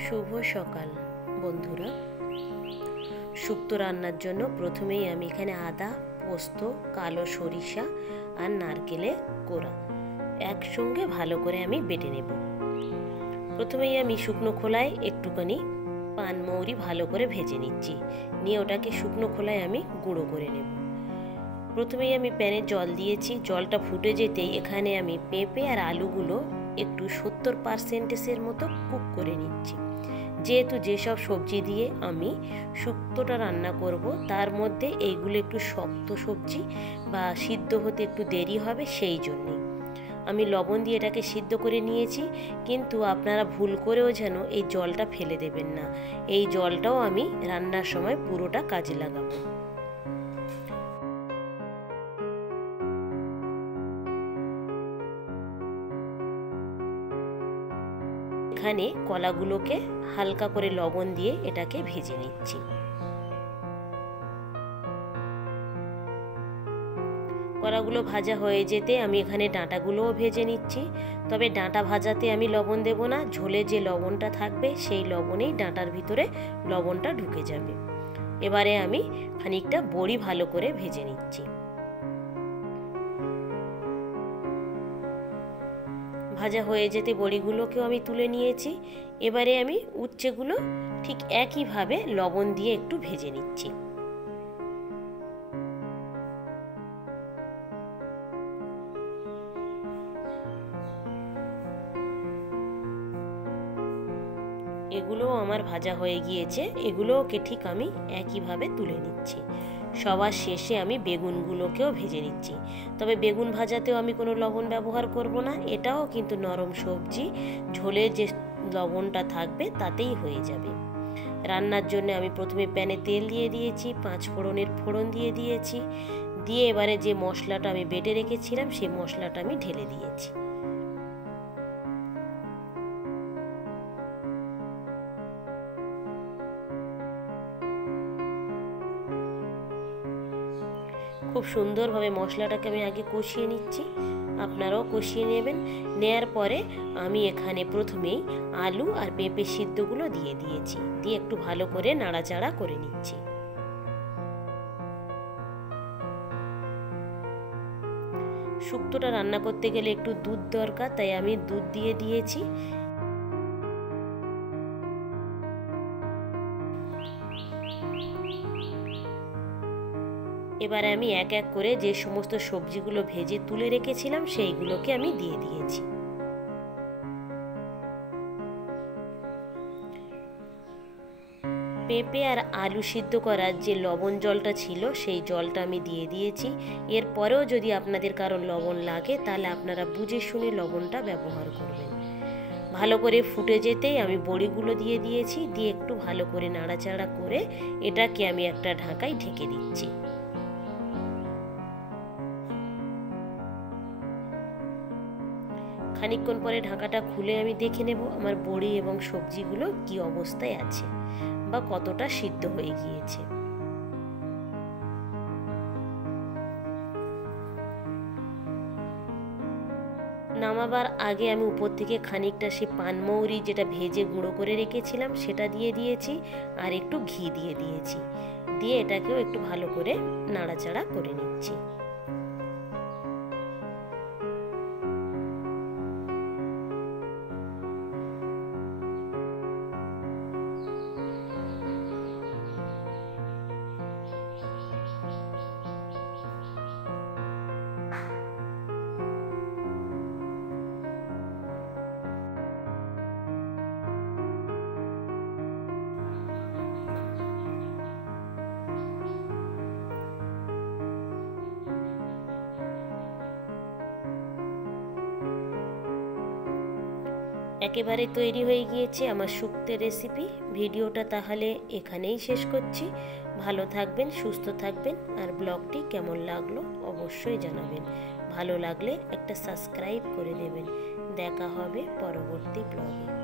শুভ সকাল বন্ধুরা। শুক্তো রান্নার জন্য প্রথমেই আমি এখানে আদা, পোস্ত, কালো সরিষা আর নারকেলের কোড়া একসঙ্গে ভালো করে আমি বেটে নেব। প্রথমেই আমি শুকনো খোলায় একটুখানি পানমৌরি ভালো করে ভেজে নিচ্ছি, নিয়ে ওটাকে শুকনো খোলায় আমি গুঁড়ো করে নেব। প্রথমেই আমি প্যানে জল দিয়েছি, জলটা ফুটে যেতেই এখানে আমি পেঁপে আর আলুগুলো একটু 70% মতো কুক করে নিচ্ছি। যেহেতু যেসব সবজি দিয়ে আমি শুক্তোটা রান্না করব তার মধ্যে এইগুলো একটু শক্ত সবজি বা সিদ্ধ হতে একটু দেরি হবে, সেই জন্যেই আমি লবণ দিয়ে এটাকে সিদ্ধ করে নিয়েছি। কিন্তু আপনারা ভুল করেও যেন এই জলটা ফেলে দেবেন না, এই জলটাও আমি রান্নার সময় পুরোটা কাজে লাগাবো। এখানে কলাগুলোকে হালকা করে লবণ দিয়ে এটাকে ভেজে নিচ্ছি। কলাগুলো ভাজা হয়ে যেতে আমি এখানে ডাঁটাগুলোও ভেজে নিচ্ছি। তবে ডাঁটা ভাজাতে আমি লবণ দেব না, ঝোলে যে লবণটা থাকবে সেই লবণেই ডাঁটার ভিতরে লবণটা ঢুকে যাবে। এবারে আমি খানিকটা বড়ি ভালো করে ভেজে নিচ্ছি। ভাজা হয়ে যেতে বড়িগুলোকেও আমি তুলে নিয়েছি। এবারে আমি উচ্ছেগুলো ঠিক একইভাবে লবণ দিয়ে একটু ভেজে নিচ্ছি। এগুলোও আমার ভাজা হয়ে গিয়েছে, এগুলোকে ঠিক আমি একইভাবে তুলে নিচ্ছি। সবার শেষে আমি বেগুনগুলোকেও ভেজে নিচ্ছি। তবে বেগুন ভাজাতেও আমি কোনো লবণ ব্যবহার করব না, এটাও কিন্তু নরম সবজি, ঝোলে যে লবণটা থাকবে তাতেই হয়ে যাবে। রান্নার জন্য আমি প্রথমে প্যানে তেল দিয়ে দিয়েছি, 5 ফোড়নের ফোড়ন দিয়ে দিয়েছি, দিয়ে এবারে যে মশলাটা আমি বেটে রেখেছিলাম সেই মশলাটা আমি ঢেলে দিয়েছি। খুব সুন্দরভাবে মশলাটাকে আমি আগে কষিয়ে নিচ্ছি, আপনারাও কষিয়ে নেবেন। নেয়ার পরে আমি এখানে প্রথমেই আলু আর পেঁপে সিদ্ধগুলো দিয়ে দিয়েছি, দিয়ে একটু ভালো করে নাড়াচাড়া করে নিচ্ছি। শুক্তোটা রান্না করতে গেলে একটু দুধ দরকার, তাই আমি দুধ দিয়ে দিয়েছি। এবারে আমি এক এক করে যে সমস্ত সবজিগুলো ভেজে তুলে রেখেছিলাম সেইগুলোকে আমি দিয়ে দিয়েছি। পেঁপে আর আলু সিদ্ধ করার যে লবণ জলটা ছিল সেই জলটা আমি দিয়ে দিয়েছি। এরপরেও যদি আপনাদের কারো লবণ লাগে তাহলে আপনারা বুঝে শুনে লবণটা ব্যবহার করবেন। ভালো করে ফুটে যেতেই আমি বড়িগুলো দিয়ে দিয়েছি, দিয়ে একটু ভালো করে নাড়াচাড়া করে এটাকে আমি একটা ঢাকায় ঢেকে দিচ্ছি। খানিকক্ষণ পরে ঢাকাটা খুলে আমি দেখে নেব আমার বড়ি এবং সবজিগুলো কি অবস্থায় আছে বা কতটা সিদ্ধ হয়ে গিয়েছে। নামাবার আগে আমি উপর থেকে খানিকটা সে পানমৌরি যেটা ভেজে গুঁড়ো করে রেখেছিলাম সেটা দিয়ে দিয়েছি, আর একটু ঘি দিয়ে দিয়েছি, দিয়ে এটাকেও একটু ভালো করে নাড়াচাড়া করে নিচ্ছি। একেবারে তৈরি হয়ে গিয়েছে আমার শুক্তোর রেসিপি। ভিডিওটা তাহলে এখানেই শেষ করছি। ভালো থাকবেন, সুস্থ থাকবেন, আর ব্লগটি কেমন লাগলো অবশ্যই জানাবেন। ভালো লাগলে একটা সাবস্ক্রাইব করে দেবেন। দেখা হবে পরবর্তী ব্লগে।